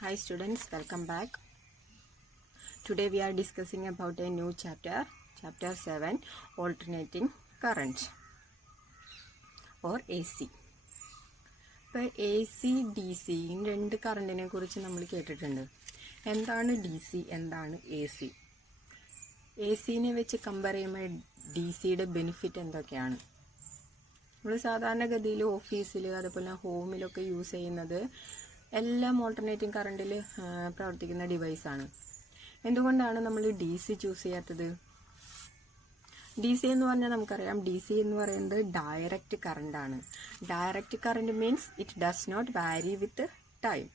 Hi students, welcome back. Today we are discussing about a new chapter, chapter 7, alternating current or AC. ഇപ്പോൾ A C D C രണ്ട് കറണ്ടിനെ കുറിച്ച് നമ്മൾ കേട്ടിട്ടുണ്ട്. എന്താണ് D C, എന്താണ് A C? A സിനെ വെച്ച് compare ചെയ്യുമ്പോൾ ഡി സിയുടെ ബെനിഫിറ്റ് എന്തൊക്കെയാണ്? നമ്മൾ സാധാരണഗതിയിൽ ഓഫീസിൽ അതുപോലെ ഹോമിലൊക്കെ യൂസ് ചെയ്യുന്നത് എല്ലാം ഓൾട്ടർനേറ്റിംഗ് കറണ്ടിൽ പ്രവർത്തിക്കുന്ന ഡിവൈസാണ്. എന്തുകൊണ്ടാണ് നമ്മൾ ഡി സി ചൂസ് ചെയ്യാത്തത്? ഡി സി എന്ന് പറഞ്ഞാൽ നമുക്കറിയാം, ഡി സി എന്ന് പറയുന്നത് ഡയറക്റ്റ് കറണ്ടാണ്. Direct current means it does not vary with time.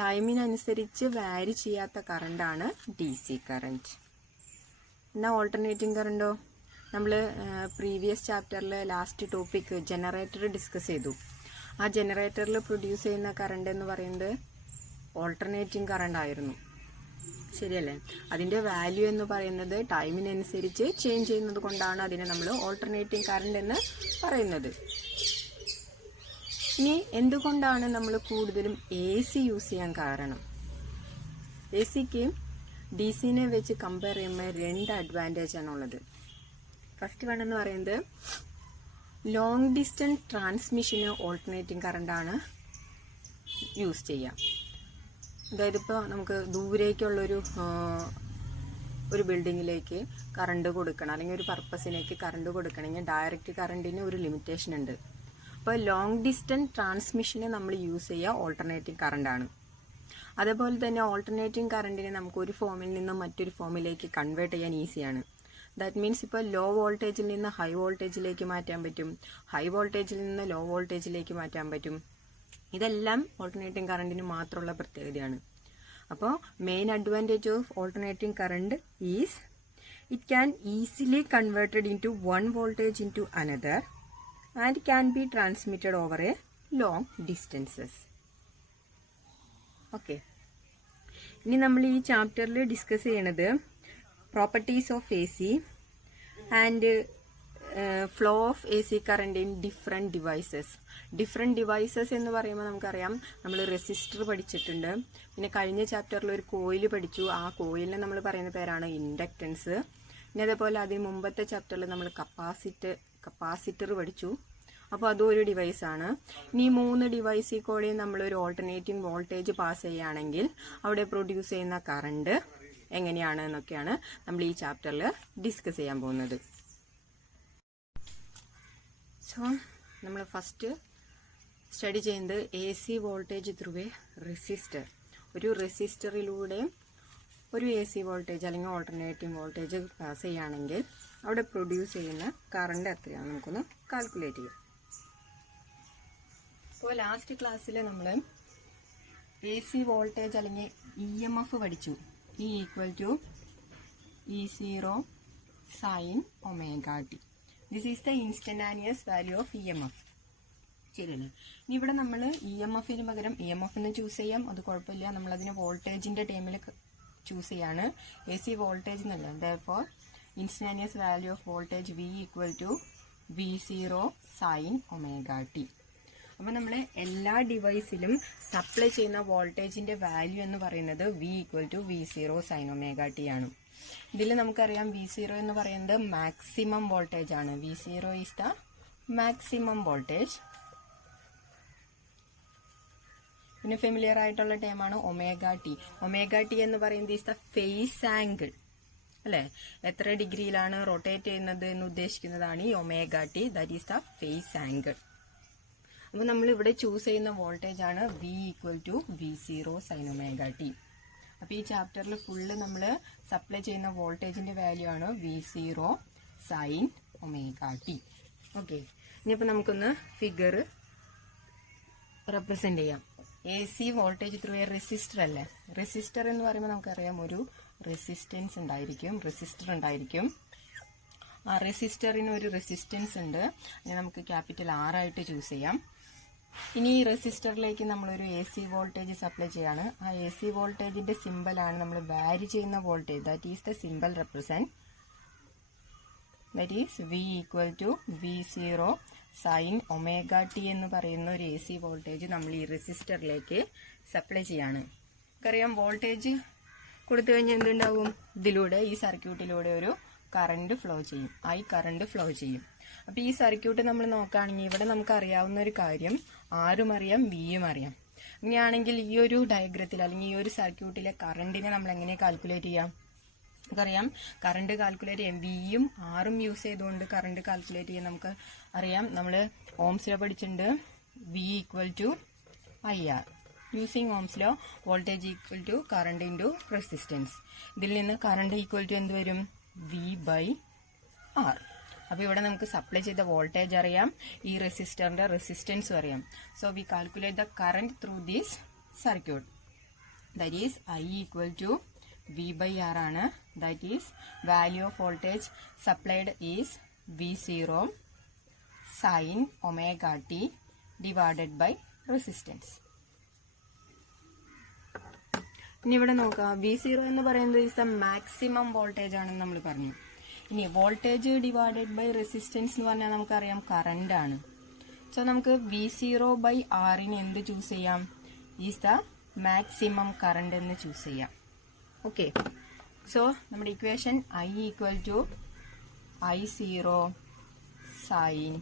ടൈമിനനുസരിച്ച് വാരി ചെയ്യാത്ത കറണ്ടാണ് ഡി സി കറണ്ട്. എന്നാൽ ഓൾട്ടർനേറ്റിംഗ് കറണ്ടോ? നമ്മൾ പ്രീവിയസ് ചാപ്റ്ററിൽ ലാസ്റ്റ് ടോപ്പിക് ജനറേറ്റർ ഡിസ്കസ് ചെയ്തു. ആ ജനറേറ്ററിൽ പ്രൊഡ്യൂസ് ചെയ്യുന്ന കറണ്ട് എന്ന് പറയുന്നത് ഓൾട്ടർനേറ്റിംഗ് കറണ്ട് ആയിരുന്നു, ശരിയല്ലേ? അതിൻ്റെ വാല്യൂ എന്ന് പറയുന്നത് ടൈമിനനുസരിച്ച് ചേഞ്ച് ചെയ്യുന്നത് കൊണ്ടാണ് അതിനെ നമ്മൾ ഓൾട്ടർനേറ്റിംഗ് കറണ്ട് എന്ന് പറയുന്നത്. ഇനി എന്തുകൊണ്ടാണ് നമ്മൾ കൂടുതലും എ സി യൂസ് ചെയ്യാൻ കാരണം? എ സിക്ക് ഡി സിനെ വെച്ച് കമ്പയർ ചെയ്യുമ്പോൾ രണ്ട് അഡ്വാൻറ്റേജ് ആണുള്ളത്. ഫസ്റ്റ് വൺ എന്ന് പറയുന്നത് ലോങ് ഡിസ്റ്റൻസ് ട്രാൻസ്മിഷന് ഓൾട്ടർനേറ്റിംഗ് കറണ്ടാണ് യൂസ് ചെയ്യുക. അതായത് ഇപ്പോൾ നമുക്ക് ദൂരേക്കുള്ളൊരു ഒരു ബിൽഡിങ്ങിലേക്ക് കറണ്ട് കൊടുക്കണം, അല്ലെങ്കിൽ ഒരു പർപ്പസിലേക്ക് കറണ്ട് കൊടുക്കണമെങ്കിൽ ഡയറക്റ്റ് കറണ്ടിന് ഒരു ലിമിറ്റേഷൻ ഉണ്ട്. അപ്പോൾ ലോങ് ഡിസ്റ്റൻസ് ട്രാൻസ്മിഷന് നമ്മൾ യൂസ് ചെയ്യുക ഓൾട്ടർനേറ്റിംഗ് കറണ്ടാണ്. അതേപോലെ തന്നെ ഓൾട്ടർനേറ്റിംഗ് കറണ്ടിനെ നമുക്ക് ഒരു ഫോമിൽ നിന്നും മറ്റൊരു ഫോമിലേക്ക് കൺവേർട്ട് ചെയ്യാൻ ഈസിയാണ്. ദാറ്റ് മീൻസ് ഇപ്പോൾ ലോ വോൾട്ടേജിൽ നിന്ന് ഹൈ വോൾട്ടേജിലേക്ക് മാറ്റാൻ പറ്റും, ഹൈ വോൾട്ടേജിൽ നിന്ന് ലോ വോൾട്ടേജിലേക്ക് മാറ്റാൻ പറ്റും. ഇതെല്ലാം ഓൾട്ടർനേറ്റിംഗ് കറണ്ടിന് മാത്രമുള്ള പ്രത്യേകതയാണ്. അപ്പോൾ main advantage of alternating current is it can easily converted in to one voltage in to another and can be transmitted over a long distances. Okay, ഇനി നമ്മൾ ഈ ചാപ്റ്ററിൽ ഡിസ്കസ് ചെയ്യണത് properties of AC and flow of AC current in different devices. Different devices എന്ന് പറയുമ്പോൾ നമുക്കറിയാം, നമ്മൾ resistor പഠിച്ചിട്ടുണ്ട്, പിന്നെ കഴിഞ്ഞ ചാപ്റ്ററിൽ ഒരു കോയിൽ പഠിച്ചു. ആ കോയിലിനെ നമ്മൾ പറയുന്ന പേരാണ് ഇൻഡക്റ്റൻസ്. പിന്നെ അതേപോലെ അതിന് മുമ്പത്തെ ചാപ്റ്ററിൽ നമ്മൾ കപ്പാസിറ്റർ പഠിച്ചു. അപ്പോൾ അതും ഒരു ഡിവൈസാണ്. ഇനി 3 ഡിവൈസിൽ കൂടി നമ്മളൊരു ഓൾട്ടർനേറ്റിംഗ് വോൾട്ടേജ് പാസ് ചെയ്യുകയാണെങ്കിൽ അവിടെ പ്രൊഡ്യൂസ് ചെയ്യുന്ന കറണ്ട് എങ്ങനെയാണ് എന്നൊക്കെയാണ് നമ്മൾ ഈ ചാപ്റ്ററിൽ ഡിസ്കസ് ചെയ്യാൻ പോകുന്നത്. സോ നമ്മൾ ഫസ്റ്റ് സ്റ്റഡി ചെയ്യുന്നത് A C voltage through A resistor. ഒരു റെസിസ്റ്ററിലൂടെ ഒരു എ സി വോൾട്ടേജ് അല്ലെങ്കിൽ ഓൾട്ടർനേറ്റിംഗ് വോൾട്ടേജ് പാസ് ചെയ്യുകയാണെങ്കിൽ അവിടെ പ്രൊഡ്യൂസ് ചെയ്യുന്ന കറണ്ട് എത്രയാണ് നമുക്കൊന്ന് കാൽക്കുലേറ്റ് ചെയ്യാം. ഇപ്പോൾ ലാസ്റ്റ് ക്ലാസ്സിൽ നമ്മൾ എ സി വോൾട്ടേജ് അല്ലെങ്കിൽ EMF പഠിച്ചു. E equal to E0 sin omega t. This is the instantaneous value of EMF. ശരിയല്ലേ? ഇനി ഇവിടെ നമ്മൾ EMFന് പകരം EMF എന്ന് ചൂസ് ചെയ്യാം, അത് കുഴപ്പമില്ല. നമ്മളതിന് വോൾട്ടേജിൻ്റെ ടൈമിൽ ചൂസ് ചെയ്യാണ്, എ സി വോൾട്ടേജ് എന്നല്ല. therefore instantaneous value of voltage V equal to V0 sin omega t. അപ്പോൾ നമ്മൾ എല്ലാ ഡിവൈസിലും സപ്ലൈ ചെയ്യുന്ന വോൾട്ടേജിന്റെ വാല്യൂ എന്ന് പറയുന്നത് V equal to V0 sin omega t ആണ്. ഇതിൽ നമുക്കറിയാം V0 എന്ന് പറയുന്നത് മാക്സിമം വോൾട്ടേജ് ആണ്. V0 is the maximum voltage. പിന്നെ ഫെമിലിയർ ആയിട്ടുള്ള ടേമാണ് ഒമേഗ ടി. ഒമേഗ ടി എന്ന് പറയുന്നത് ഈസ് ദ ഫേസ് ആംഗിൾ, അല്ലെ? എത്ര ഡിഗ്രിയിലാണ് റൊട്ടേറ്റ് ചെയ്യുന്നത് എന്ന് ഉദ്ദേശിക്കുന്നതാണ് ഈ omega T. That is the phase angle. അപ്പോൾ നമ്മൾ ഇവിടെ ചൂസ് ചെയ്യുന്ന വോൾട്ടേജ് ആണ് V equal to V0 sin omega t. അപ്പോൾ ഈ ചാപ്റ്ററിൽ ഫുള്ള് നമ്മൾ സപ്ലൈ ചെയ്യുന്ന വോൾട്ടേജിന്റെ വാല്യൂ ആണ് V0 sin omega t. Okay, ഇനിയിപ്പോൾ നമുക്കൊന്ന് ഫിഗർ റെപ്രസെന്റ് ചെയ്യാം. A C voltage through A resistor അല്ലേ? റെസിസ്റ്റർ എന്ന് പറയുമ്പോൾ നമുക്കറിയാം ഒരു റെസിസ്റ്റൻസ് ഉണ്ടായിരിക്കും, റെസിസ്റ്റർ ഉണ്ടായിരിക്കും. ആ റെസിസ്റ്ററിന് ഒരു റെസിസ്റ്റൻസ് ഉണ്ട്, അതിനെ നമുക്ക് ക്യാപിറ്റൽ R ആയിട്ട് ചൂസ് ചെയ്യാം. ഇനി ഈ റെസിസ്റ്ററിലേക്ക് നമ്മളൊരു എ സി വോൾട്ടേജ് സപ്ലൈ ചെയ്യാണ്. ആ എ സി വോൾട്ടേജിന്റെ സിമ്പലാണ് നമ്മൾ വാരി ചെയ്യുന്ന voltage. That is the symbol represent. That is V equal to V0 sin omega t എന്ന് പറയുന്ന ഒരു എ സി വോൾട്ടേജ് നമ്മൾ ഈ റെസിസ്റ്ററിലേക്ക് സപ്ലൈ ചെയ്യാണ്. നമുക്കറിയാം വോൾട്ടേജ് കൊടുത്തു കഴിഞ്ഞാൽ എന്തുണ്ടാവും, ഇതിലൂടെ ഈ സർക്യൂട്ടിലൂടെ ഒരു കറണ്ട് ഫ്ലോ ചെയ്യും, കറണ്ട് ഫ്ലോ ചെയ്യും. അപ്പൊ ഈ സർക്യൂട്ട് നമ്മൾ നോക്കുകയാണെങ്കിൽ ഇവിടെ നമുക്ക് അറിയാവുന്ന ഒരു കാര്യം ആറും അറിയാം, വിയും അറിയാം. അങ്ങനെയാണെങ്കിൽ ഈ ഒരു ഡയഗ്രത്തിൽ അല്ലെങ്കിൽ ഈ ഒരു സർക്യൂട്ടിലെ കറണ്ടിനെ നമ്മൾ എങ്ങനെ കാൽക്കുലേറ്റ് ചെയ്യാം? നമുക്കറിയാം കറണ്ട് കാൽക്കുലേറ്റ് ചെയ്യാം, വിയും ആറും യൂസ് ചെയ്തുകൊണ്ട് കറണ്ട് കാൽക്കുലേറ്റ് ചെയ്യാൻ നമുക്ക് അറിയാം. നമ്മൾ ഓംസ് ലോ പഠിച്ചിട്ടുണ്ട്, V equal to IR. Using Ohm's law voltage equal to current into resistance. ഇതിൽ നിന്ന് കറണ്ട് ഈക്വൽ ടു എന്ത് വരും? V/R. അപ്പൊ ഇവിടെ നമുക്ക് സപ്ലൈ ചെയ്ത വോൾട്ടേജ് അറിയാം, ഈ റെസിസ്റ്ററിന്റെ റെസിസ്റ്റൻസും അറിയാം. So we calculate the current through this circuit. That is I equal to V/R ആണ്. That is value of voltage supplied is V0 sin omega t divided by resistance. ഇനി ഇവിടെ നോക്കാം, V0 എന്ന് പറയുന്നത് ഈസ് ദ മാക്സിമം വോൾട്ടേജ് ആണെന്ന് നമ്മൾ പറഞ്ഞു. ഇനി വോൾട്ടേജ് ഡിവൈഡഡ് ബൈ റെസിസ്റ്റൻസ് എന്ന് പറഞ്ഞാൽ നമുക്കറിയാം കറണ്ട് ആണ്. സോ നമുക്ക് V0/R എന്ത് ചൂസ് ചെയ്യാം? ഈസ് ദ മാക്സിമം കറണ്ട് എന്ന് ചൂസ് ചെയ്യാം. ഓക്കെ, സോ നമ്മുടെ equation I equal to I0 sin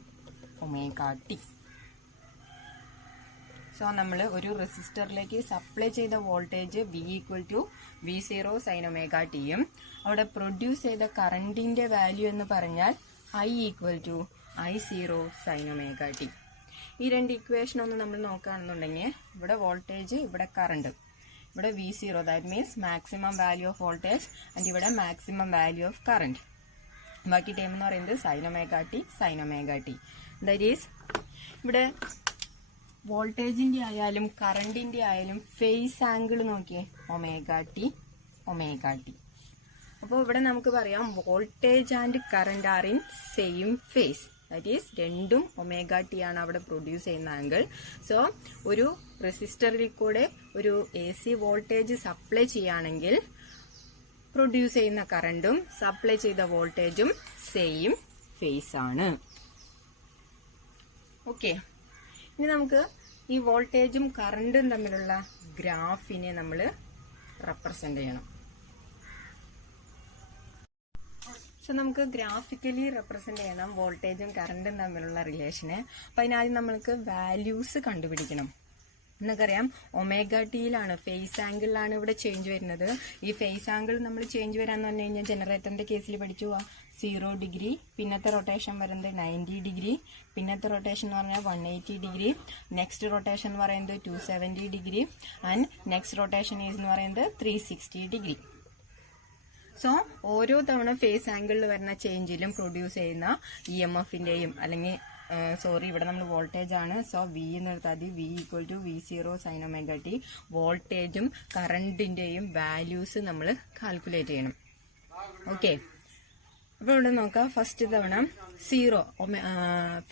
omega t. So നമ്മൾ ഒരു റെസിസ്റ്ററിലേക്ക് സപ്ലൈ ചെയ്ത voltage V equal to V0 sin omega tയും അവിടെ പ്രൊഡ്യൂസ് ചെയ്ത കറണ്ടിന്റെ വാല്യൂ എന്ന് പറഞ്ഞാൽ I equal to I0 sin omega t. ഈ രണ്ട് ഇക്വേഷൻ ഒന്ന് നമ്മൾ നോക്കുകയാണെന്നുണ്ടെങ്കിൽ ഇവിടെ വോൾട്ടേജ്, ഇവിടെ കറണ്ട്, ഇവിടെ V0 that means maximum value of voltage and ഇവിടെ മാക്സിമം വാല്യൂ ഓഫ് കറണ്ട്. ബാക്കി ടൈം എന്ന് പറയുന്നത് sin omega t sin omega t. That is ഇവിടെ വോൾട്ടേജിന്റെ ആയാലും കറണ്ടിന്റെ ആയാലും ഫേസ് ആംഗിൾ നോക്കിയേ, ഒമേഗ ടി. അപ്പോൾ ഇവിടെ നമുക്ക് പറയാം voltage and current are in same phase. That is രണ്ടും ഒമേഗ ടി ആണ് അവിടെ പ്രൊഡ്യൂസ് ചെയ്യുന്ന ആംഗിൾ. സോ ഒരു റെസിസ്റ്ററിൽ കൂടെ ഒരു AC വോൾട്ടേജ് സപ്ലൈ ചെയ്യുകയാണെങ്കിൽ പ്രൊഡ്യൂസ് ചെയ്യുന്ന കറണ്ടും സപ്ലൈ ചെയ്ത വോൾട്ടേജും സെയിം ഫേസ് ആണ്. ഓക്കെ, ഇനി നമുക്ക് ഈ വോൾട്ടേജും കറണ്ടും തമ്മിലുള്ള ഗ്രാഫിനെ നമ്മൾ റെപ്രസെന്റ് ചെയ്യണം. സോ നമുക്ക് ഗ്രാഫിക്കലി റെപ്രസെന്റ് ചെയ്യണം വോൾട്ടേജും കറണ്ടും തമ്മിലുള്ള റിലേഷനെ. അപ്പൊ അതിനാദ്യം നമ്മൾക്ക് വാല്യൂസ് കണ്ടുപിടിക്കണം. നമുക്കറിയാം ഒമേഗ ടിയിലാണ്, ഫേസ് ആംഗിളിലാണ് ഇവിടെ ചേഞ്ച് വരുന്നത്. ഈ ഫേസ് ആംഗിൾ നമ്മൾ ചേഞ്ച് വരാന്ന് പറഞ്ഞു കഴിഞ്ഞാൽ ജനറേറ്ററിന്റെ കേസിൽ പഠിച്ചു 0 ഡിഗ്രി, പിന്നത്തെ റൊട്ടേഷൻ വരുന്നത് 90 ഡിഗ്രി, പിന്നത്തെ റൊട്ടേഷൻ എന്ന് പറഞ്ഞാൽ 180 ഡിഗ്രി, നെക്സ്റ്റ് റൊട്ടേഷൻ എന്ന് പറയുന്നത് 270 ഡിഗ്രി ആൻഡ് നെക്സ്റ്റ് റൊട്ടേഷൻ എന്ന് പറയുന്നത് 360 ഡിഗ്രി. സോ ഓരോ തവണ ഫേസ് ആംഗിളിൽ വരുന്ന ചേഞ്ചിലും പ്രൊഡ്യൂസ് ചെയ്യുന്ന EMFന്റെയും അല്ലെങ്കിൽ ഇവിടെ നമ്മൾ വോൾട്ടേജ് ആണ്. സോ V എന്ന് എടുത്താൽ V equal to V0 sin omega t. വോൾട്ടേജും കറണ്ടിന്റെയും വാല്യൂസ് നമ്മൾ കാൽക്കുലേറ്റ് ചെയ്യണം. ഓക്കെ, അപ്പൊ ഇവിടെ നോക്കാം. ഫസ്റ്റ് തവണ 0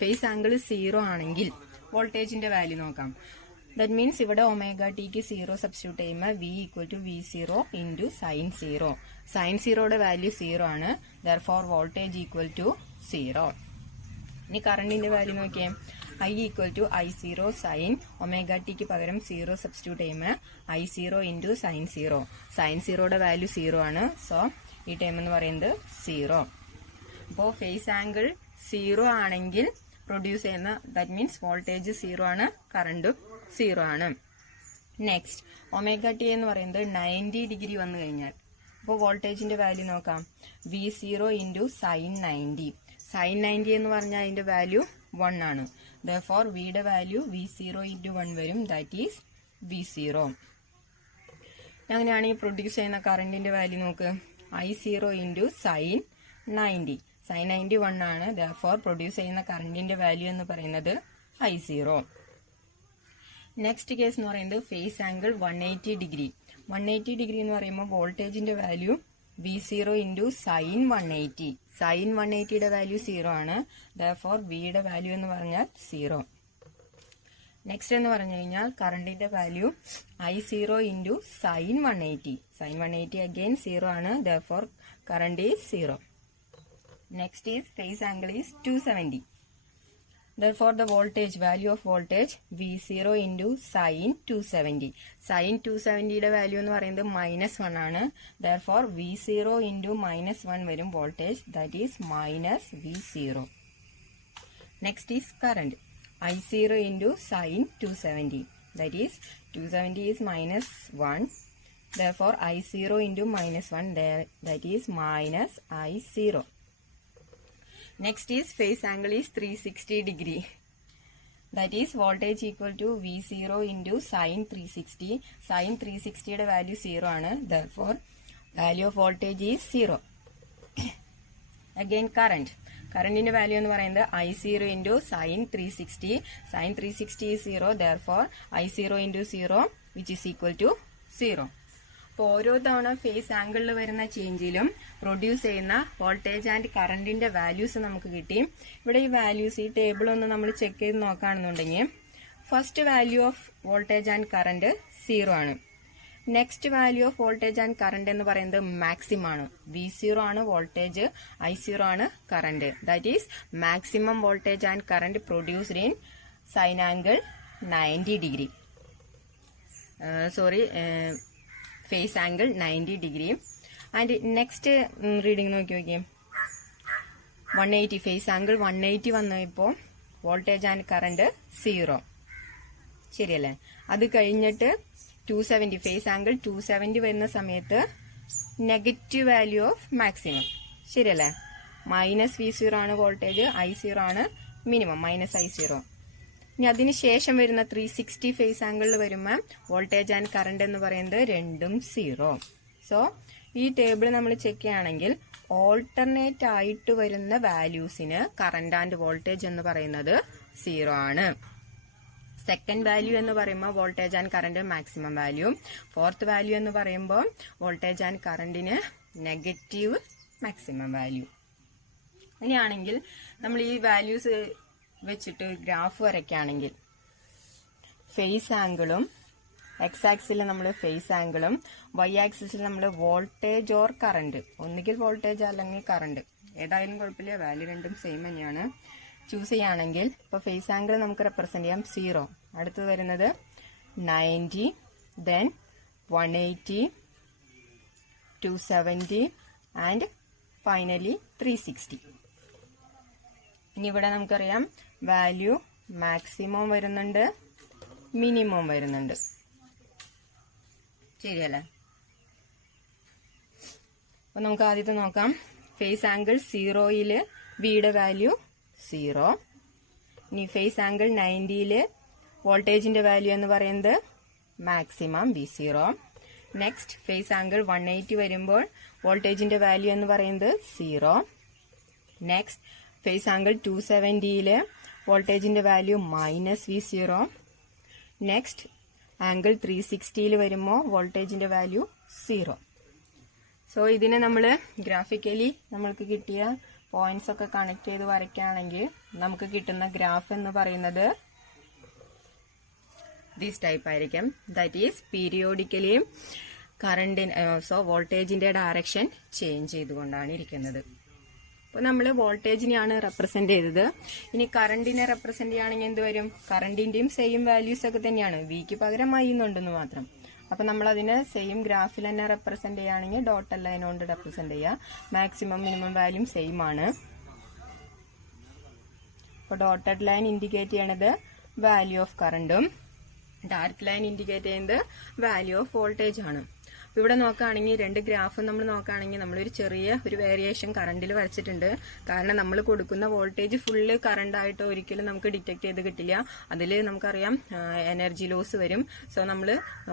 ഫേസ് ആംഗിൾ 0 ആണെങ്കിൽ വോൾട്ടേജിന്റെ വാല്യൂ നോക്കാം. ദാറ്റ് മീൻസ് ഇവിടെ ഒമേഗ ടിക്ക് 0 സബ്സ്റ്റിറ്റ്യൂട്ട് ചെയ്യുമ്പോൾ V equal to V0 into sin 0. sin 0യുടെ വാല്യൂ 0 ആണ്. Therefore voltage equal to 0. ഇനി കറണ്ടിന്റെ വാല്യൂ നോക്കിയേ, I equal to I0 sin omega ടിക്ക് പകരം 0 സബ്സ്റ്റിറ്റ്യൂട്ട് ചെയ്യുമ്പോൾ I0 ഇൻറ്റു sin 0. sin 0യുടെ വാല്യൂ 0 ആണ്. സോ ഈ ടൈം എന്ന് പറയുന്നത് 0. അപ്പോൾ ഫേസ് ആംഗിൾ 0 ആണെങ്കിൽ പ്രൊഡ്യൂസ് ചെയ്യുന്ന ദാറ്റ് മീൻസ് വോൾട്ടേജ് 0 ആണ്, കറണ്ടും 0 ആണ്. നെക്സ്റ്റ് ഒമേഗ ടി എന്ന് പറയുന്നത് 90 ഡിഗ്രി വന്നു കഴിഞ്ഞാൽ അപ്പോൾ വോൾട്ടേജിന്റെ വാല്യൂ നോക്കാം. V0 into sin 90. sin 90 എന്ന് പറഞ്ഞാൽ അതിന്റെ വാല്യൂ 1 ആണ്. ദെർഫോർ വിയുടെ വാല്യൂ V0 ഇൻറ്റു 1 വരും. That is V0. അങ്ങനെയാണെങ്കിൽ പ്രൊഡ്യൂസ് ചെയ്യുന്ന കറണ്ടിന്റെ വാല്യൂ നോക്ക്, I0 ഇൻറ്റു sin 90. sin 90 1 ആണ്. ദെർഫോർ പ്രൊഡ്യൂസ് ചെയ്യുന്ന കറണ്ടിന്റെ വാല്യൂ എന്ന് പറയുന്നത് I0. നെക്സ്റ്റ് കേസ് എന്ന് പറയുന്നത് ഫേസ് ആംഗിൾ 180 ഡിഗ്രി. 180 ഡിഗ്രി എന്ന് പറയുമ്പോൾ വോൾട്ടേജിന്റെ value V0 into sin 180. sin 180യുടെ വാല്യൂ 0 ആണ്. ദെർഫോർ വിയുടെ വാല്യൂ എന്ന് പറഞ്ഞാൽ 0. നെക്സ്റ്റ് എന്ന് പറഞ്ഞു കഴിഞ്ഞാൽ കറണ്ടിന്റെ value I0 into sin 180. sin 180 again 0 ആണ്. Therefore current is 0. Next is phase angle is 270. Therefore, the voltage, value of voltage V0 into sin 270. Sin 270 യുടെ വാല്യൂ എന്ന് പറയുന്നത് -1 ആണ്. Therefore, V0 into -1 വരും voltage, that is minus V0. Next is current. I0 into sin 270. That is 270 is -1. Therefore, I0 into -1, that is minus I0. Next is phase angle is 360 degree. That is voltage equal to V0 into sin 360. Sin 360 യുടെ value 0 ആണ്. Therefore, value of voltage is 0. Again current. Currentന്റെ value എന്ന് പറയുന്നത് I0 into sin 360. Sin 360 is 0. Therefore, I0 into 0 which is equal to 0. അപ്പോൾ ഓരോ തവണ face ആംഗിളിൽ വരുന്ന ചേഞ്ചിലും produce ചെയ്യുന്ന വോൾട്ടേജ് ആൻഡ് കറണ്ടിന്റെ വാല്യൂസ് നമുക്ക് കിട്ടി. ഇവിടെ ഈ വാല്യൂസ് ഈ ടേബിൾ ഒന്ന് നമ്മൾ ചെക്ക് ചെയ്ത് നോക്കുകയാണെന്നുണ്ടെങ്കിൽ first value of voltage and current 0 ആണ്. Next value of voltage and current എന്ന് പറയുന്നത് മാക്സിമം ആണ്. V0 ആണ് വോൾട്ടേജ്, I0 ആണ് current. That is maximum voltage and current produced in sine angle 90 degree. Phase angle 90 degree. And next reading നോക്കിയേ, 180 phase angle 180 വന്നപ്പോൾ voltage and current 0. ശരിയല്ലേ? അത് കഴിഞ്ഞിട്ട് 270 ഫേസ് ആംഗിൾ 270 വരുന്ന സമയത്ത് നെഗറ്റീവ് വാല്യൂ ഓഫ് മാക്സിമം. ശരിയല്ലേ? -V0 ആണ് വോൾട്ടേജ്, I0 ആണ് മിനിമം, -I0. ഇനി അതിനുശേഷം വരുന്ന 360 ഫേസ് ആംഗിളിൽ വരുമ്പോൾ വോൾട്ടേജ് ആൻഡ് കറണ്ട് എന്ന് പറയുന്നത് രണ്ടും 0. സോ ഈ ടേബിൾ നമ്മൾ ചെക്ക് ചെയ്യുകയാണെങ്കിൽ ഓൾട്ടർനേറ്റ് ആയിട്ട് വരുന്ന വാല്യൂസിന് കറണ്ട് ആൻഡ് വോൾട്ടേജ് എന്ന് പറയുന്നത് 0 ആണ്. സെക്കൻഡ് വാല്യൂ എന്ന് പറയുമ്പോൾ voltage and current maximum value. Fourth value എന്ന് പറയുമ്പോൾ വോൾട്ടേജ് ആൻഡ് കറണ്ടിന് നെഗറ്റീവ് മാക്സിമം വാല്യൂ. അങ്ങനെയാണെങ്കിൽ നമ്മൾ ഈ വാല്യൂസ് വെച്ചിട്ട് ഗ്രാഫ് വരയ്ക്കുകയാണെങ്കിൽ ഫേസ് ആംഗിളും എക്സ് ആക്സിൽ നമ്മൾ ഫേസ് ആംഗിളും വൈ ആക്സിസിൽ നമ്മൾ വോൾട്ടേജ് ഓർ കറണ്ട്, ഒന്നുകിൽ വോൾട്ടേജ് അല്ലെങ്കിൽ കറണ്ട്, ഏതായാലും കുഴപ്പമില്ല, വാല്യൂ രണ്ടും സെയിം തന്നെയാണ്, ചൂസ് ചെയ്യുകയാണെങ്കിൽ ഇപ്പോൾ ഫേസ് ആംഗിൾ നമുക്ക് റെപ്രസെന്റ് ചെയ്യാം 0. അടുത്ത് വരുന്നത് 90, ദെൻ 180, 270 ആൻഡ് ഫൈനലി 360. ഇനി ഇവിടെ നമുക്കറിയാം വാല്യൂ മാക്സിമം വരുന്നുണ്ട്, മിനിമം വരുന്നുണ്ട്. ശരിയല്ലേ? അപ്പൊ നമുക്ക് ആദ്യത്തെ നോക്കാം. ഫേസ് ആംഗിൾ 0 വിയുടെ വാല്യൂ 0. ഇനി ഫേസ് ആംഗിൾ 90 വോൾട്ടേജിന്റെ വാല്യൂ എന്ന് പറയുന്നത് maximum V0. Next phase angle 180 വരുമ്പോൾ വോൾട്ടേജിന്റെ വാല്യൂ എന്ന് പറയുന്നത് 0. നെക്സ്റ്റ് ഫേസ് ആംഗിൾ 270 വോൾട്ടേജിന്റെ വാല്യൂ -V0. നെക്സ്റ്റ് ആംഗിൾ 360 വരുമ്പോൾ വോൾട്ടേജിന്റെ വാല്യൂ 0. സോ ഇതിനെ നമ്മൾ ഗ്രാഫിക്കലി നമ്മൾക്ക് കിട്ടിയ പോയിന്റ്സ് ഒക്കെ കണക്ട് ചെയ്ത് വരയ്ക്കുകയാണെങ്കിൽ നമുക്ക് കിട്ടുന്ന ഗ്രാഫ് എന്ന് പറയുന്നത് ദിസ് ടൈപ്പ് ആയിരിക്കും. ദാറ്റ് ഈസ് പീരിയോഡിക്കലി വോൾട്ടേജിന്റെ ഡയറക്ഷൻ ചേഞ്ച് ചെയ്തുകൊണ്ടാണ് ഇരിക്കുന്നത്. അപ്പോൾ നമ്മൾ വോൾട്ടേജിനെയാണ് റെപ്രസെന്റ് ചെയ്തത്. ഇനി കറണ്ടിനെ റെപ്രസെന്റ് ചെയ്യുകയാണെങ്കിൽ എന്ത് വരും? കറണ്ടിന്റെയും സെയിം വാല്യൂസ് ഒക്കെ തന്നെയാണ്, വിക്ക് പകരം ഐ എന്നുണ്ടെന്ന് മാത്രം. അപ്പൊ നമ്മൾ അതിനെ സെയിം ഗ്രാഫിൽ തന്നെ റെപ്രസെന്റ് ചെയ്യുകയാണെങ്കിൽ ഡോട്ടൽ ലൈൻ കൊണ്ട് റെപ്രസെന്റ് ചെയ്യുക. മാക്സിമം മിനിമം വാല്യൂം സെയിം ആണ്. അപ്പോൾ ഡോട്ടഡ് ലൈൻ ഇൻഡിക്കേറ്റ് ചെയ്യണത് വാല്യൂ ഓഫ് കറണ്ടും ഡാർക്ക് ലൈൻ ഇൻഡിക്കേറ്റ് ചെയ്യുന്നത് വാല്യൂ ഓഫ് വോൾട്ടേജ് ആണ്. ഇവിടെ നോക്കുകയാണെങ്കിൽ രണ്ട് ഗ്രാഫ് നമ്മൾ നോക്കുകയാണെങ്കിൽ നമ്മളൊരു ചെറിയ ഒരു വേരിയേഷൻ കറണ്ടിൽ വരച്ചിട്ടുണ്ട്. കാരണം നമ്മൾ കൊടുക്കുന്ന വോൾട്ടേജ് ഫുള്ള് കറണ്ട് ആയിട്ട് ഒരിക്കലും നമുക്ക് ഡിറ്റക്ട് ചെയ്ത് കിട്ടില്ല. അതിൽ നമുക്കറിയാം എനർജി ലോസ് വരും. സോ നമ്മൾ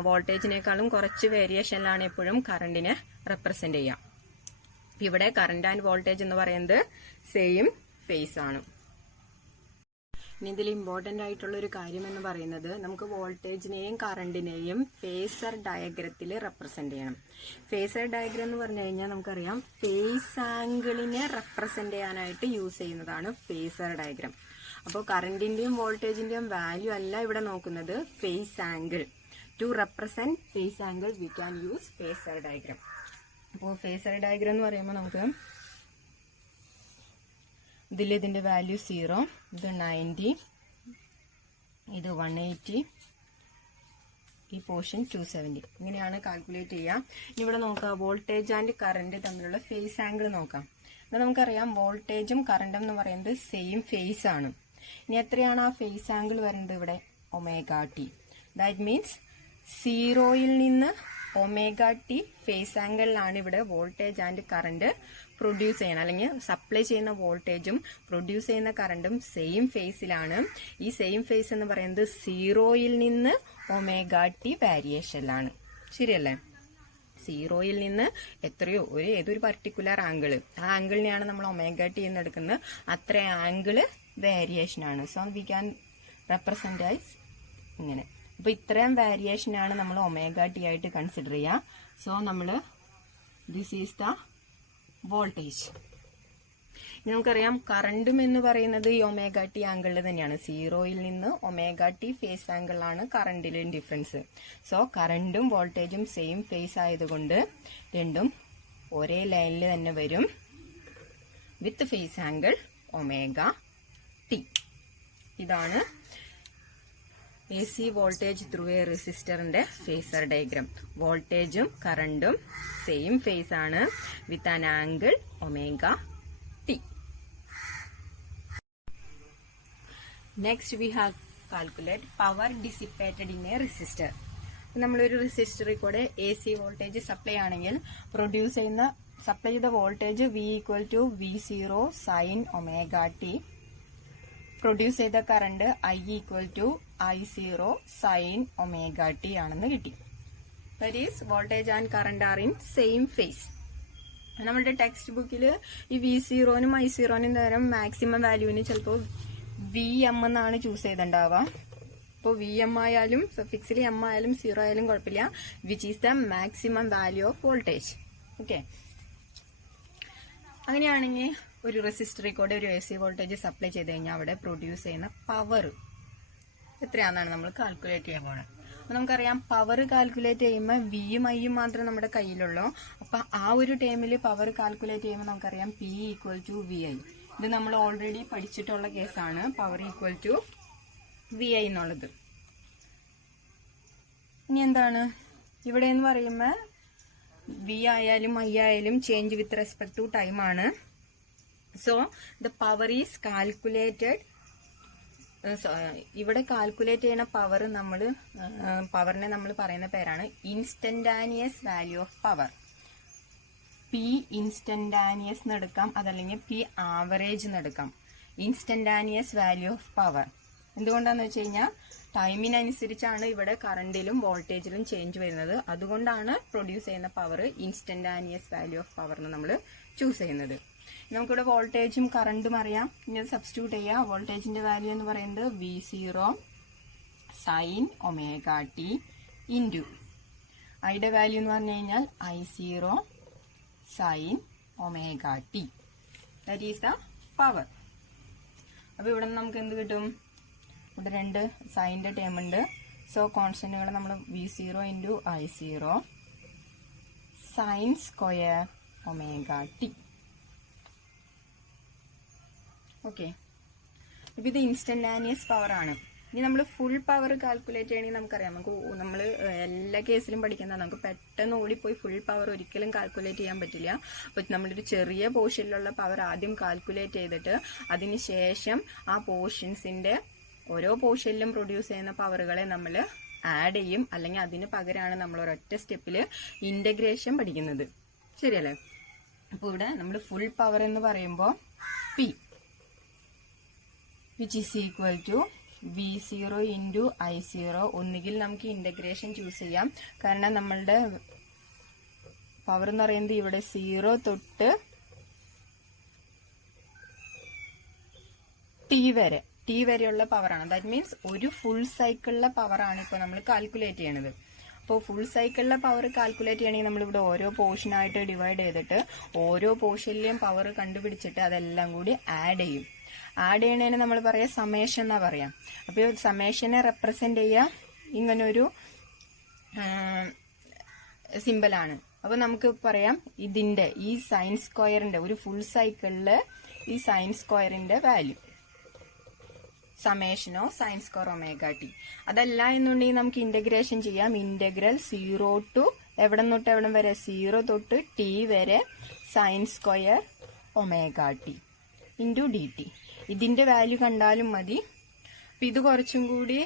വോൾട്ടേജിനേക്കാളും കുറച്ച് വേരിയേഷനിലാണ് എപ്പോഴും കറണ്ടിനെ റെപ്രസെന്റ് ചെയ്യുക. ഇവിടെ കറണ്ട് ആൻഡ് വോൾട്ടേജ് എന്ന് പറയുന്നത് സെയിം ഫേസ് ആണ്. ഇനി ഇതിൽ ഇമ്പോർട്ടന്റ് ആയിട്ടുള്ള ഒരു കാര്യം എന്ന് പറയുന്നത് നമുക്ക് വോൾട്ടേജിനെയും കറണ്ടിനെയും ഫേസർ ഡയഗ്രത്തിൽ റെപ്രസെന്റ് ചെയ്യണം. ഫേസർ ഡയഗ്രം എന്ന് പറഞ്ഞു കഴിഞ്ഞാൽ നമുക്കറിയാം ഫേസ് ആംഗിളിനെ റെപ്രസെന്റ് ചെയ്യാനായിട്ട് യൂസ് ചെയ്യുന്നതാണ് ഫേസർ ഡയഗ്രം. അപ്പോൾ കറണ്ടിന്റെയും വോൾട്ടേജിന്റെയും വാല്യൂ അല്ല ഇവിടെ നോക്കുന്നത്, phase angle. To represent phase angle we can use phasor diagram. അപ്പോൾ ഫേസർ ഡയഗ്രം എന്ന് പറയുമ്പോൾ നമുക്ക് ഇതിന്റെ വാല്യൂ 0, ഇത് 90, ഇത് 180, ഈ പോർഷൻ 270. ഇങ്ങനെയാണ് കാൽക്കുലേറ്റ് ചെയ്യുക. ഇനി ഇവിടെ നോക്കാം, വോൾട്ടേജ് ആൻഡ് കറണ്ട് തമ്മിലുള്ള ഫേസ് ആംഗിൾ നോക്കാം. എന്നാൽ നമുക്കറിയാം വോൾട്ടേജും കറണ്ടും എന്ന് പറയുന്നത് സെയിം ഫേസ് ആണ്. ഇനി എത്രയാണ് ആ ഫേസ് ആംഗിൾ വരുന്നത്? ഇവിടെ ഒമേഗ ടി. ദാറ്റ് മീൻസ് 0യിൽ നിന്ന് ഒമേഗ ടി ഫേസ് ആംഗിളിലാണ് ഇവിടെ വോൾട്ടേജ് ആൻഡ് കറണ്ട് പ്രൊഡ്യൂസ് ചെയ്യണം, അല്ലെങ്കിൽ സപ്ലൈ ചെയ്യുന്ന വോൾട്ടേജും പ്രൊഡ്യൂസ് ചെയ്യുന്ന കറണ്ടും സെയിം ഫേസിലാണ്. ഈ സെയിം ഫേസ് എന്ന് പറയുന്നത് 0യിൽ നിന്ന് ഒമേഗ ടി വേരിയേഷനിലാണ്. ശരിയല്ലേ? 0യിൽ നിന്ന് എത്രയോ ഏതൊരു പർട്ടിക്കുലർ ആംഗിള്, ആ ആംഗിളിനെയാണ് നമ്മൾ ഒമേഗ ടി എന്ന് എടുക്കുന്നത്. അത്ര ആംഗിള് വേരിയേഷൻ ആണ്. So we can represent as ഇങ്ങനെ. അപ്പൊ ഇത്രയും വേരിയേഷൻ ആണ് നമ്മൾ ഒമേഗ ടി ആയിട്ട് കൺസിഡർ ചെയ്യുക. സോ നമ്മള് ദിസ് ഈസ് ദ വോൾട്ടേജ്. നമുക്കറിയാം കറണ്ടും എന്ന് പറയുന്നത് ഈ ഒമേഗ ടി ആംഗിളിൽ തന്നെയാണ്. 0യിൽ നിന്ന് ഒമേഗ ടി ഫേസ് ആംഗിളാണ് കറണ്ടിലെ ഡിഫറൻസ്. സോ കറണ്ടും വോൾട്ടേജും സെയിം ഫേസ് ആയതുകൊണ്ട് രണ്ടും ഒരേ ലൈനിൽ തന്നെ വരും with phase angle omega t. ഇതാണ് AC വോൾട്ടേജ് ത്രൂ എ റെസിസ്റ്ററിന്റെ ഫേസർ ഡയഗ്രാം. വോൾട്ടേജും കറണ്ടും സെയിം ഫേസ് ആണ് with an angle omega t. Next we have calculate power dissipated in a resistor. നമ്മളൊരു റെസിസ്റ്ററിൽ കൂടെ AC വോൾട്ടേജ് സപ്ലൈ ആണെങ്കിൽ പ്രൊഡ്യൂസ് ചെയ്യുന്ന സപ്ലൈ ചെയ്ത voltage V V0 sine omega t. Produce ചെയ്ത current I=I0 sine omega t ആണെന്ന് കിട്ടി. That is voltage and current are in same face. നമ്മുടെ ടെക്സ്റ്റ് ബുക്കിൽ ഈ V0നും I0നും നേരം മാക്സിമം വാല്യൂവിന് ചിലപ്പോൾ VM എന്നാണ് ചൂസ് ചെയ്തിട്ടുണ്ടാവുക. ഇപ്പോൾ VM ആയാലും സഫിക്സിൽ M ആയാലും 0 ആയാലും കുഴപ്പമില്ല. Which is the maximum value of voltage. Okay, അങ്ങനെയാണെങ്കിൽ ഒരു റെസിസ്റ്ററിൽ കൂടെ ഒരു AC വോൾട്ടേജ് സപ്ലൈ ചെയ്ത് കഴിഞ്ഞാൽ അവിടെ പ്രൊഡ്യൂസ് ചെയ്യുന്ന പവർ എത്രയാണെന്നാണ് നമ്മൾ കാൽക്കുലേറ്റ് ചെയ്യാൻ പോകുന്നത്. അപ്പൊ നമുക്കറിയാം പവർ കാൽക്കുലേറ്റ് ചെയ്യുമ്പോൾ വിയും ഐയും മാത്രമേ നമ്മുടെ കയ്യിലുള്ളൂ. അപ്പൊ ആ ഒരു ടൈമിൽ പവർ കാൽക്കുലേറ്റ് ചെയ്യുമ്പോൾ നമുക്കറിയാം P=VI. ഇത് നമ്മൾ ഓൾറെഡി പഠിച്ചിട്ടുള്ള കേസാണ്, പവർ =VI എന്നുള്ളത്. ഇനി എന്താണ് ഇവിടെ എന്ന് പറയുമ്പോൾ V ആയാലും I ആയാലും change with respect to time ആണ്. So the power is calculated. ഇവിടെ കാൽക്കുലേറ്റ് ചെയ്യുന്ന പവറിനെ നമ്മൾ പറയുന്ന പേരാണ് instantaneous value of power. P instantaneous എന്നെടുക്കാം, അതല്ലെങ്കിൽ P ആവറേജ് എന്നെടുക്കാം. ഇൻസ്റ്റന്റാനിയസ് വാല്യൂ ഓഫ് പവർ എന്തുകൊണ്ടാന്ന് വെച്ച് കഴിഞ്ഞാൽ ടൈമിനനുസരിച്ചാണ് ഇവിടെ കറണ്ടിലും വോൾട്ടേജിലും ചേഞ്ച് വരുന്നത്. അതുകൊണ്ടാണ് പ്രൊഡ്യൂസ് ചെയ്യുന്ന പവർ ഇൻസ്റ്റന്റാനിയസ് വാല്യൂ ഓഫ് പവർ എന്ന് നമ്മൾ ചൂസ് ചെയ്യുന്നത്. നമുക്കിവിടെ വോൾട്ടേജും കറണ്ടും അറിയാം. ഇനി അത് സബ്സ്റ്റിറ്റ്യൂട്ട് ചെയ്യാം. വോൾട്ടേജിന്റെ വാല്യൂ എന്ന് പറയുന്നത് V0 sine omega t into ഐയുടെ വാല്യൂ എന്ന് പറഞ്ഞു കഴിഞ്ഞാൽ I0 sign omega T. That is the power. അപ്പൊ ഇവിടെ നിന്ന് നമുക്ക് എന്ത് കിട്ടും? ഇവിടെ രണ്ട് സൈൻ്റെ ടേം ഉണ്ട്. സോ കോൺസ്റ്റന്റുകൾ നമ്മൾ V0 into I0 sign square omega T. Okay, ഇപ്പൊ ഇത് ഇൻസ്റ്റന്റാനിയസ് പവർ ആണ്. ഇനി നമ്മൾ ഫുൾ പവർ കാൽക്കുലേറ്റ് ചെയ്യണമെങ്കിൽ നമുക്കറിയാം, നമ്മൾ എല്ലാ കേസിലും പഠിക്കുന്നതാണ്. നമുക്ക് പെട്ടെന്ന് ഓടിപ്പോയി ഫുൾ പവർ ഒരിക്കലും കാൽക്കുലേറ്റ് ചെയ്യാൻ പറ്റില്ല. അപ്പൊ നമ്മളൊരു ചെറിയ പോർഷനിലുള്ള പവർ ആദ്യം കാൽക്കുലേറ്റ് ചെയ്തിട്ട് അതിനുശേഷം ആ പോർഷൻസിന്റെ ഓരോ പോർഷനിലും പ്രൊഡ്യൂസ് ചെയ്യുന്ന പവറുകളെ നമ്മൾ ആഡ് ചെയ്യും, അല്ലെങ്കിൽ അതിന് പകരമാണ് നമ്മൾ ഒരൊറ്റ സ്റ്റെപ്പിൽ ഇന്റഗ്രേഷൻ പഠിക്കുന്നത്. ശരിയല്ലേ? അപ്പൊ ഇവിടെ നമ്മൾ ഫുൾ പവർ എന്ന് പറയുമ്പോൾ P which is equal to V0 into I0. ഒന്നുകിൽ നമുക്ക് ഇന്റഗ്രേഷൻ ചൂസ് ചെയ്യാം, കാരണം നമ്മളുടെ പവർ എന്ന് പറയുന്നത് ഇവിടെ 0 തൊട്ട് T വരെയുള്ള പവറാണ്. ദാറ്റ് മീൻസ് ഒരു ഫുൾ സൈക്കിളിലെ പവറാണ് ഇപ്പോൾ നമ്മൾ കാൽക്കുലേറ്റ് ചെയ്യണത്. അപ്പോൾ ഫുൾ സൈക്കിളിലെ പവർ കാൽക്കുലേറ്റ് ചെയ്യണമെങ്കിൽ നമ്മളിവിടെ ഓരോ പോർഷനായിട്ട് ഡിവൈഡ് ചെയ്തിട്ട് ഓരോ പോർഷനിലെയും പവർ കണ്ടുപിടിച്ചിട്ട് അതെല്ലാം കൂടി ആഡ് ചെയ്യും. ആഡ് ചെയ്യണതിന് നമ്മൾ പറയാം സമേഷൻ എന്നാ പറയാം. അപ്പോൾ സമേഷനെ റെപ്രസെന്റ് ചെയ്യുക ഇങ്ങനൊരു സിമ്പലാണ്. അപ്പൊ നമുക്ക് പറയാം ഇതിന്റെ ഈ സൈൻ സ്ക്വയറിന്റെ ഒരു ഫുൾ സൈക്കിളില് ഈ സൈൻ സ്ക്വയറിന്റെ value, summation of sine square omega T. അതല്ല എന്നുണ്ടെങ്കിൽ നമുക്ക് ഇന്റഗ്രേഷൻ ചെയ്യാം. ഇന്റഗ്രൽ 0 ടു എവിടെ തൊട്ട് എവിടം വരെ, 0 തൊട്ട് ടി വരെ sign square omega t into D T. ഇതിന്റെ വാല്യൂ കണ്ടാലും മതി. അപ്പൊ ഇത് കുറച്ചും കൂടി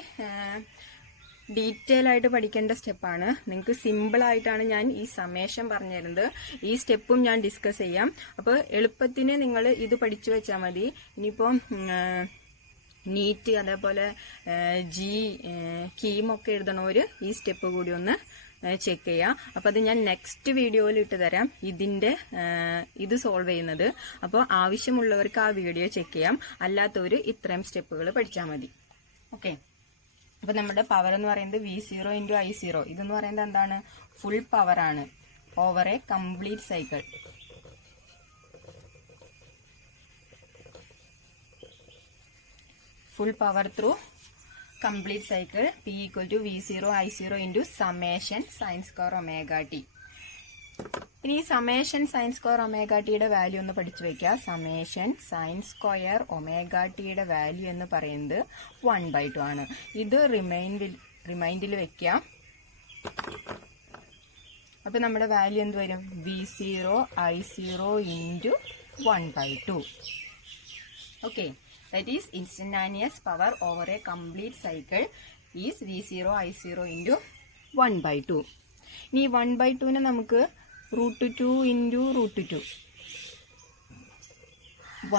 ഡീറ്റെയിൽ ആയിട്ട് പഠിക്കേണ്ട സ്റ്റെപ്പാണ്. നിങ്ങൾക്ക് സിമ്പിൾ ആയിട്ടാണ് ഞാൻ ഈ സമേഷൻ പറഞ്ഞു തരുന്നത്. ഈ സ്റ്റെപ്പും ഞാൻ ഡിസ്കസ് ചെയ്യാം. അപ്പോൾ എളുപ്പത്തിന് നിങ്ങൾ ഇത് പഠിച്ചു വെച്ചാൽ മതി. ഇനിയിപ്പോൾ നീറ്റ് അതേപോലെ കീമൊക്കെ എഴുതണവര് ഈ സ്റ്റെപ്പ് കൂടി ഒന്ന് ചെക്ക് ചെയ്യാം. അപ്പൊ അത് ഞാൻ നെക്സ്റ്റ് വീഡിയോയിൽ ഇട്ട് തരാം, ഇത് സോൾവ് ചെയ്യുന്നത്. അപ്പോൾ ആവശ്യമുള്ളവർക്ക് ആ വീഡിയോ ചെക്ക് ചെയ്യാം. അല്ലാത്തവര് ഇത്രയും സ്റ്റെപ്പുകൾ പഠിച്ചാൽ മതി. ഓക്കെ. അപ്പൊ നമ്മുടെ പവർ എന്ന് പറയുന്നത് V0 ഇൻറ്റു I0. ഇതെന്ന് പറയുന്നത് എന്താണ്, ഫുൾ പവർ ആണ് over a complete cycle. Full power through complete cycle P equal to V0 I0 into summation sine square omega T. ഇനി സമേഷൻ സൈൻ സ്ക്വയർ ഒമേഗ ടിയുടെ വാല്യൂ ഒന്ന് പഠിച്ചു വെക്കുക. സമേഷൻ സൈൻ സ്ക്വയർ ഒമേഗ ടിയുടെ value എന്ന് പറയുന്നത് 1/2 ആണ്. ഇത് റിമൈൻഡിൽ വെക്കുക. അപ്പൊ നമ്മുടെ വാല്യൂ എന്ത് വരും, V0 I0 into 1/2. Okay. That is instantaneous power over a complete cycle is V0 I0 into 1/2. ഇനി 1/2 നമുക്ക് √2 ഇൻറ്റു √2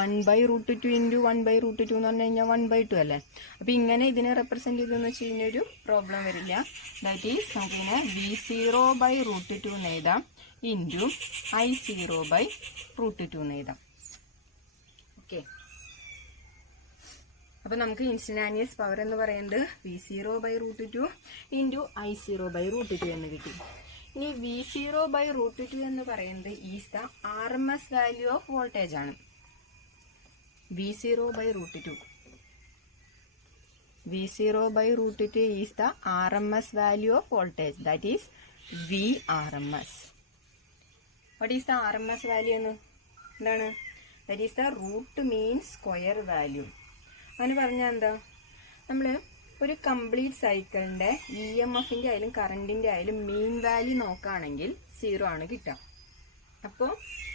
1/√2 ഇൻറ്റു 1/√2 എന്ന് പറഞ്ഞു കഴിഞ്ഞാൽ 1/2 അല്ലേ. അപ്പൊ ഇങ്ങനെ ഇതിനെ റെപ്രസെന്റ് ചെയ്തെന്ന് വെച്ച് കഴിഞ്ഞാൽ ഒരു പ്രോബ്ലം വരില്ല. ദാറ്റ് ഈസ് നമുക്കിങ്ങനെ V0/√2 എന്ന് എഴുതാം ഇൻറ്റു I0/√2 എന്ന് എഴുതാം. ഓക്കെ. അപ്പൊ നമുക്ക് ഇൻസ്റ്റന്റാനിയസ് പവർ എന്ന് പറയുന്നത് V0/√2 ഇൻറ്റു I0/√2 എന്ന് കിട്ടി. ഇനി V0/√2 എന്ന് പറയുന്നത് is the RMS value of voltage ആണ്. V0/√2 is the RMS value of voltage, that is VRMS. What is the RMS value എന്ന് എന്താണ്, that is the root mean square value. അതിന് പറഞ്ഞാൽ എന്താ, നമ്മൾ ഒരു കംപ്ലീറ്റ് സൈക്കിളിന്റെ EMFന്റെ ആയാലും കറണ്ടിന്റെ ആയാലും മീൻ വാല്യൂ നോക്കുകയാണെങ്കിൽ 0 ആണ് കിട്ടുക. അപ്പോൾ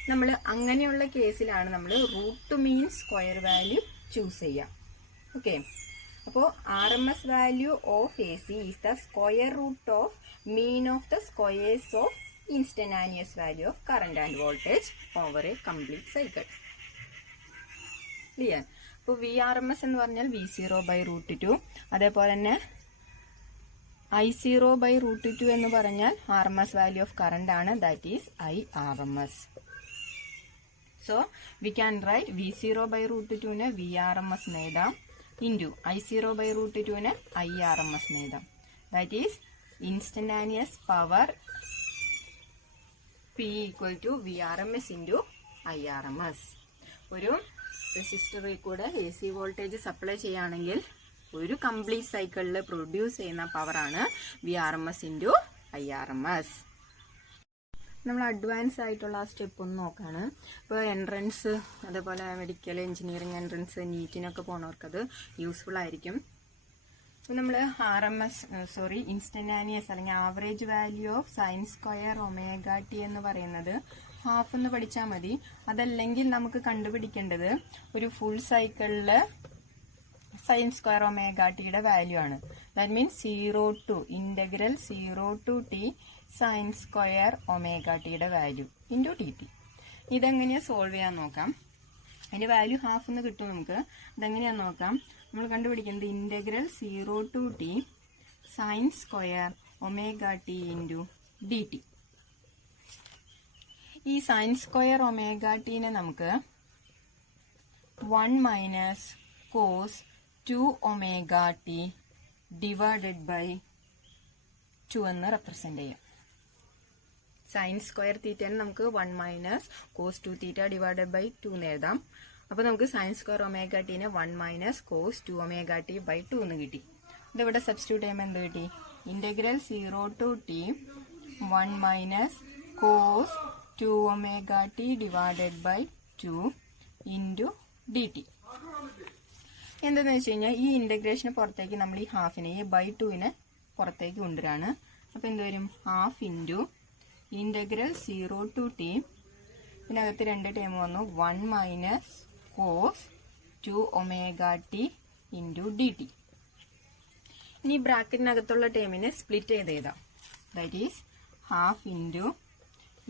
നമ്മൾ അങ്ങനെയുള്ള കേസിലാണ് നമ്മൾ root mean square value choose ചെയ്യുക. ഓക്കെ. അപ്പോൾ RMS value of AC is the square root of mean of the squares of instantaneous value of current and voltage over a complete cycle. Clear? അപ്പോൾ VRMS എന്ന് പറഞ്ഞാൽ V0/√2. അതേപോലെ തന്നെ I0/√2 എന്ന് പറഞ്ഞാൽ RMS value of current ആണ്, that is IRMS. So we can write V0/√2 VRMS എന്ന് എഴുതാം ഇൻറ്റു I0/√2 IRMS എന്ന് എഴുതാം. That is instantaneous power P equal to VRMS into IRMS. ഒരു റെസിസ്റ്ററിൽ കൂടെ AC വോൾട്ടേജ് സപ്ലൈ ചെയ്യുകയാണെങ്കിൽ ഒരു കംപ്ലീറ്റ് സൈക്കിളിൽ പ്രൊഡ്യൂസ് ചെയ്യുന്ന പവറാണ് VRMS ഇൻറ്റു IRMS. നമ്മൾ അഡ്വാൻസ് ആയിട്ടുള്ള ആ സ്റ്റെപ്പ് ഒന്ന് നോക്കാണ്. ഇപ്പോൾ എൻട്രൻസ് അതേപോലെ മെഡിക്കൽ എഞ്ചിനീയറിംഗ് എൻട്രൻസ് നീറ്റിനൊക്കെ പോണവർക്കത് യൂസ്ഫുൾ ആയിരിക്കും. അപ്പോൾ നമ്മൾ ഇൻസ്റ്റന്റാനിയസ് അല്ലെങ്കിൽ average value of sine square omega T എന്ന് പറയുന്നത് ഹാഫ് എന്ന് പഠിച്ചാൽ മതി. അതല്ലെങ്കിൽ നമുക്ക് കണ്ടുപിടിക്കേണ്ടത് ഒരു ഫുൾ സൈക്കിളില് സൈൻ സ്ക്വയർ ഒമേഗ ടിയുടെ വാല്യൂ ആണ്. That means 0 to integral 0 to t sine square omega ടിയുടെ വാല്യൂ ഇൻറ്റു ടി ടി. ഇതെങ്ങനെയാ സോൾവ് ചെയ്യാൻ നോക്കാം. അതിന്റെ വാല്യൂ ഹാഫ് എന്ന് കിട്ടും നമുക്ക്. അതെങ്ങനെയാന്ന് നോക്കാം. നമ്മൾ കണ്ടുപിടിക്കുന്നത് integral 0 to t sine square omega t into D t. ഈ സൈൻ സ്ക്വയർ ഒമേഗ ടിനെ നമുക്ക് 1 minus cos 2 omega T divided by 2 എന്ന് റെപ്രസെന്റ് ചെയ്യാം. സൈൻ സ്ക്വയർ തീറ്റനെ നമുക്ക് 1 minus cos 2 theta divided by 2 എന്ന് എഴുതാം. അപ്പൊ നമുക്ക് സൈൻ സ്ക്വയർ ഒമേഗ ടിനെ 1 minus cos 2 omega t by 2 എന്ന് കിട്ടി. ഇതിവിടെ സബ്സ്റ്റിറ്റ്യൂട്ട് ചെയ്യുമ്പോൾ എന്ത് കിട്ടി? Integral 0 to T 1 minus cos 2 omega T divided by 2 into D T. എന്താണെന്ന് വെച്ച് കഴിഞ്ഞാൽ ഈ ഇൻ്റഗ്രേഷന് പുറത്തേക്ക് നമ്മൾ ഈ ഹാഫിനെ ഈ ബൈ 2നെ പുറത്തേക്ക് കൊണ്ടുവരാണ്. അപ്പോൾ എന്ത് വരും? Half into integral 0 to t, ഇതിനകത്ത് 2 ടേം വന്നു, 1 minus cos 2 omega t into D t. ഇനി ബ്രാക്കറ്റിനകത്തുള്ള ടേമിനെ സ്പ്ലിറ്റ് ചെയ്ത് എഴുതാം. That is half into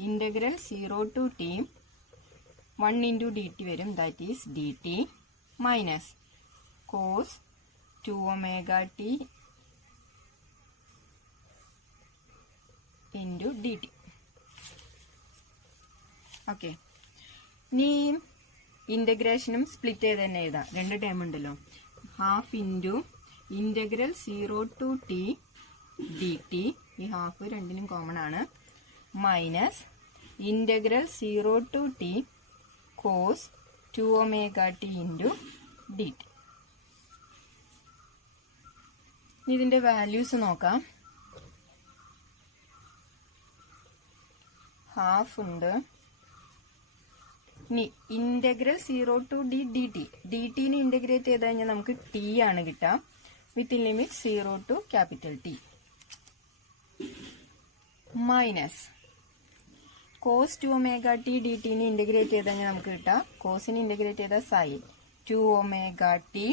integral 0 to t 1 into D t വരും, that is d t minus cos 2 omega t into D t. Okay, ഇനി ഇൻ്റഗ്രേഷനും split ചെയ്ത് തന്നെ എഴുതാം. 2 ടേം ഉണ്ടല്ലോ. Half into integral 0 to t D t, ഈ half രണ്ടിനും common ആണ്, minus integral 0 to t cos 2 omega t into D t. ഇതിൻ്റെ വാല്യൂസ് നോക്കാം. ഹാഫ് ഉണ്ട്. ഇനി integral 0 to d dt, dt നെ ഇന്റഗ്രേറ്റ് ചെയ്ത് കഴിഞ്ഞാൽ നമുക്ക് t ആണ് കിട്ടുക, within limit 0 to capital T, minus cos 2 omega T d ടിനെ ഇന്റഗ്രേറ്റ് ചെയ്ത് കഴിഞ്ഞാൽ നമുക്ക് കിട്ടാം, കോസിനെ ഇന്റഗ്രേറ്റ് ചെയ്ത sine 2 omega T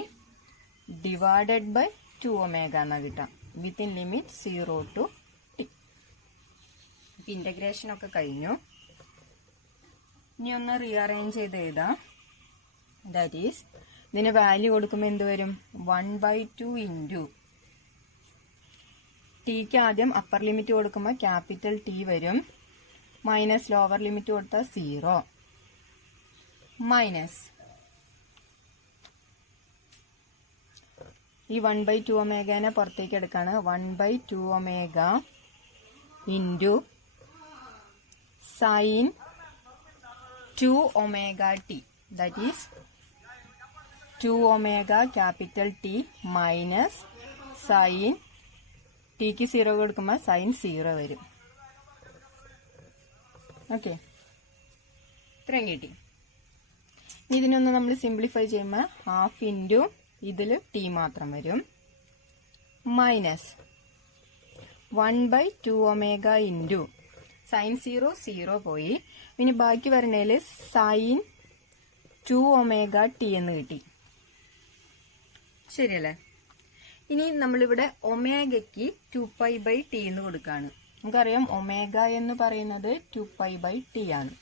divided by 2 omega എന്നാ കിട്ടാം, within limit 0 to t. Integration ഒക്കെ കഴിഞ്ഞു. ഇനി ഒന്ന് റീഅറേഞ്ച് ചെയ്ത് എഴുതാം. ദാറ്റ് ഈസ് ഇതിന് വാല്യൂ കൊടുക്കുമ്പോൾ എന്ത് വരും? 1/2 ഇൻറ്റു ടിക്ക് ആദ്യം അപ്പർ ലിമിറ്റ് കൊടുക്കുമ്പോൾ ക്യാപിറ്റൽ ടി വരും, മൈനസ് ലോവർ ലിമിറ്റ് കൊടുത്താൽ 0, മൈനസ് ഈ 1/2 ഒമേഗനെ പുറത്തേക്ക് എടുക്കാണ്, 1/2 omega into sign 2 omega T, that is 2 omega capital T minus sign tick 0 കൊടുക്കുമ്പോൾ സൈൻ 0 വരും. ഓക്കെ, ഇത്രയും കിട്ടി. ഇതിനൊന്ന് നമ്മൾ സിംപ്ലിഫൈ ചെയ്യുമ്പോൾ ഹാഫ് ഇൻറ്റു ഇതിൽ ടി മാത്രം വരും, മൈനസ് 1/2 ഒമേഗ ഇൻറ്റു സൈൻ 0 പോയി, പിന്നെ ബാക്കി വരണേൽ സൈൻ 2 ഒമേഗ ടി എന്ന് കിട്ടി. ശരിയല്ലേ? ഇനി നമ്മളിവിടെ ഒമേഗയ്ക്ക് 2π/t എന്ന് കൊടുക്കുകയാണ്. നമുക്കറിയാം ഒമേഗ എന്ന് പറയുന്നത് 2π/t ആണ്.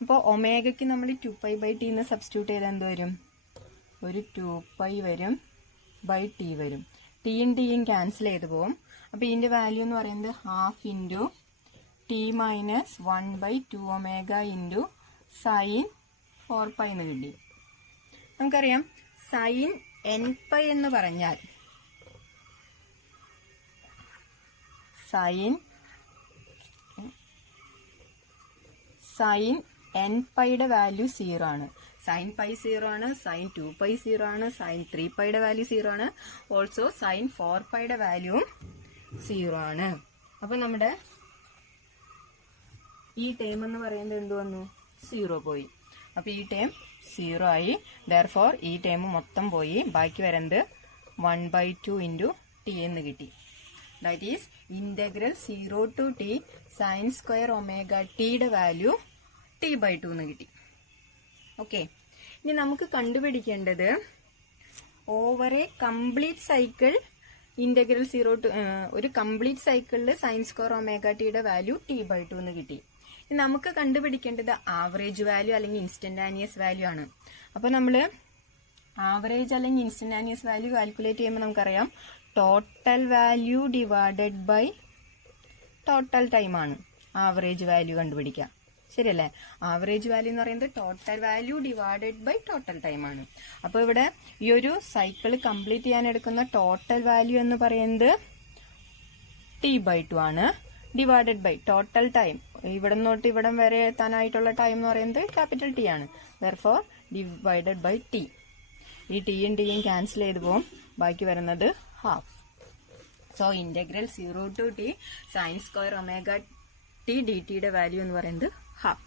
അപ്പോൾ ഒമേഗയ്ക്ക് നമ്മൾ 2π/t എന്ന് സബ്സ്റ്റിറ്റ്യൂട്ട് ചെയ്താൽ എന്ത് വരും? ഒരു 2π വരും ബൈ ടി വരും. ടിയും ടിയും ക്യാൻസൽ ചെയ്ത് പോകും. അപ്പോൾ ഇതിൻ്റെ വാല്യൂ എന്ന് പറയുന്നത് half into t minus 1/2 omega into sine 4π എന്ന് കിട്ടി. നമുക്കറിയാം സൈൻ nπ എന്ന് പറഞ്ഞാൽ സൈൻ nπയുടെ വാല്യൂ 0 ആണ്. സൈൻ പൈ 0 ആണ്, സൈൻ 2π 0 ആണ്, സൈൻ 3πയുടെ വാല്യൂ 0 ആണ്, ഓൾസോ സൈൻ 4πയുടെ വാല്യൂവും 0 ആണ്. അപ്പൊ നമ്മുടെ ഈ ടേം എന്ന് പറയുന്നത് എന്ത് വന്നു? 0 പോയി. അപ്പൊ ഈ ടേം 0 ആയി. ദെയർഫോർ ഈ ടേം മൊത്തം പോയി. ബാക്കി വരുന്നത് 1/2 ഇൻറ്റു ടി എന്ന് കിട്ടി. That is integral 0 to t sine square omega ടിയുടെ വാല്യൂ t/2 എന്ന് കിട്ടി. ഓക്കെ, ഇനി നമുക്ക് കണ്ടുപിടിക്കേണ്ടത് over a complete cycle integral 0 to ഒരു കംപ്ലീറ്റ് സൈക്കിളിൽ സൈൻ സ്ക്വയർ ഒമേഗ ടിയുടെ വാല്യൂ t/2 എന്ന് കിട്ടി. നമുക്ക് കണ്ടുപിടിക്കേണ്ടത് ആവറേജ് വാല്യൂ അല്ലെങ്കിൽ ഇൻസ്റ്റന്റാനിയസ് വാല്യൂ ആണ്. അപ്പൊ നമ്മൾ ആവറേജ് അല്ലെങ്കിൽ ഇൻസ്റ്റന്റാനിയസ് വാല്യൂ കാൽക്കുലേറ്റ് ചെയ്യുമ്പോൾ നമുക്കറിയാം total value divided by total time ആണ് ആവറേജ് വാല്യൂ കണ്ടുപിടിക്കുക. ശരിയല്ലേ? ആവറേജ് വാല്യൂ എന്ന് പറയുന്നത് total value divided by total time ആണ്. അപ്പോൾ ഇവിടെ ഈ ഒരു സൈക്കിൾ കംപ്ലീറ്റ് ചെയ്യാൻ എടുക്കുന്ന ടോട്ടൽ വാല്യൂ എന്ന് പറയുന്നത് t/2 ആണ്, ഡിവൈഡഡ് ബൈ ടോട്ടൽ ടൈം ഇവിടെ നിന്നോട്ട് ഇവിടം വരെ എത്താനായിട്ടുള്ള ടൈം എന്ന് പറയുന്നത് ക്യാപിറ്റൽ ടി ആണ്. Therefore divided by T. ഈ ടിയും ടിയും ക്യാൻസൽ ചെയ്ത് പോകും, ബാക്കി വരുന്നത് half. So integral 0 to t sine square omega T D ടിയുടെ വാല്യൂ എന്ന് പറയുന്നത് ഹാഫ്.